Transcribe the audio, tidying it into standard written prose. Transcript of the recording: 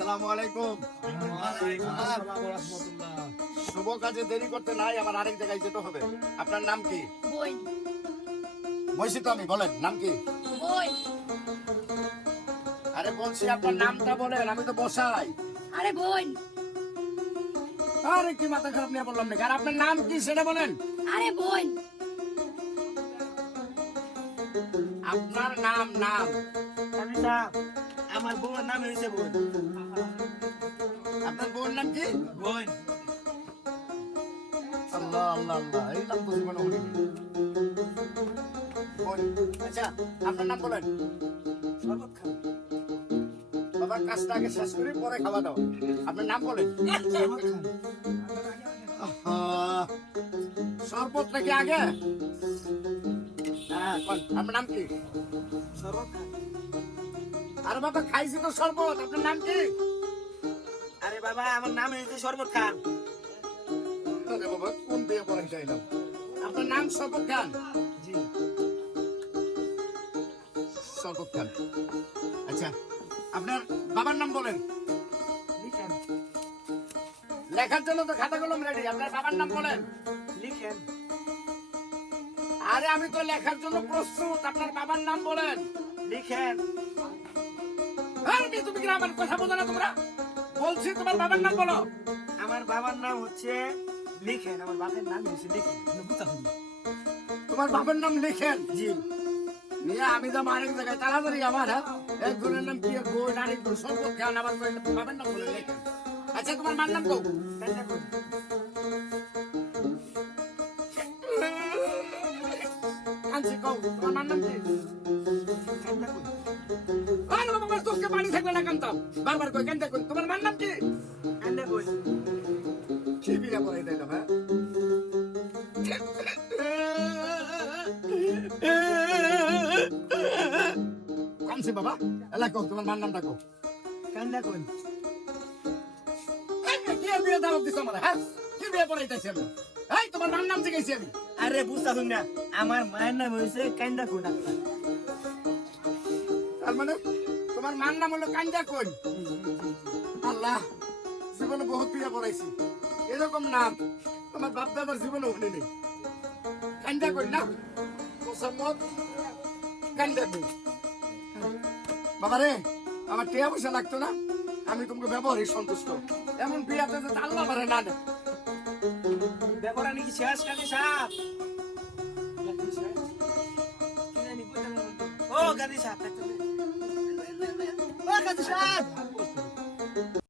আসসালামু আলাইকুম। শুভ কাজে দেরি করতে নাই, আমার আরেক জায়গায় যেতে হবে। আপনার নাম কি? বই বলছি তো আমি, বলেন নাম কি? বই আরে বলছি আপনার নামটা বলেন, আমি তো বসাই। আরে বই আরে কি মাথা খারাপ নিয়ে বললাম নাকি? আর আপনার নাম কি সেটা বলেন। আরে বই আপনার নাম নাম আমার বউয়ের নাম হয়েছে বোন। আপনার বউর নাম কি? বোন আল্লাহ আল্লাহ আল্লাহ, এই নাম তো জীবনে শুনিনি। বোন। আচ্ছা আপনার নাম বলেন। শরবত খান। বাবার কাজটা আগে শেষ করি, পরে খাওয়া দাও। আপনার নাম বলেন। শরবত খান। আহা, শরবত নাকি আগে? হ্যাঁ বল, আপনার নাম কি? শরবত খান। আরে বাবা খাইছি তো শরবত, আপনার নাম কি? আরে বাবা আমার নাম হয়েছে শরবত খান। আরে বাবা কোন বিয়ে পড়ে চাইলাম। আপনার নাম শরবত খান? জি। শরবত খান। আচ্ছা আপনার বাবার নাম বলেন। লিখেন লেখার জন্য তো খাতা কলম রেডি, আপনার বাবার নাম বলেন। লিখেন আরে আমি তো লেখার জন্য প্রস্তুত, আপনার বাবার নাম বলেন। লিখেন। আরে তুমি কি আমার কথা বোঝো না তোমরা? বলছি তোমার বাবার নাম বলো। আমার বাবার নাম হচ্ছে লিখেন। আমার বাবার নাম হচ্ছে লিখেন। তোমার বাবার নাম লিখেন। জি। নিয়ে আমি যাবো আরেক জায়গায়, তাড়াতাড়ি আমার। হ্যাঁ একজনের নাম কি গোল, আরেকজন শরবত খান, আবার বাবার নাম বলে লেখেন। আচ্ছা তোমার মার নাম তো? কান্না করুন। কাঞ্চি কও, তোমার মার নাম কি? কান্না করুন। আরে বাবা তোকে পানি থাকবে না কান্তাম, বারবার কই কান্তা কই। তোমার মার নাম কি? কান্না করুন। কি বিয়া পড়াই দিলাম হ্যাঁ? কাঞ্চি বাবা, এলা কও তোমার মার নামটা কও। কান্না করুন। কি বিয়ে দাওয়াত দিছ আমার? হ্যাঁ কি বিয়ে পড়াইতেছি আমি? এই তোমার মার নাম জিজ্ঞাসি আমি। আরে বুঝতে শুন না, আমার মায়ের নাম হয়েছে কান্দা কোন। তার মানে তোমার মার নাম হলো কান্দা কই? আল্লাহ, জীবনে বহুত বিয়ে পড়াইছি, এরকম নাম আমার বাপ দাদার জীবনে শুনিনি। কান্দা কই না, মোসাম্মদ কান্দা কই। বাবা রে, আমার টিয়া পয়সা লাগতো না, আমি তোমাকে ব্যবহারে সন্তুষ্ট। এমন বিয়াতে যে আল্লাহ মারে না দেয়। ব্যাপার নাকি শেষ কাজে সাপ। ও গাদি সাপ। ও গাদি সাপ।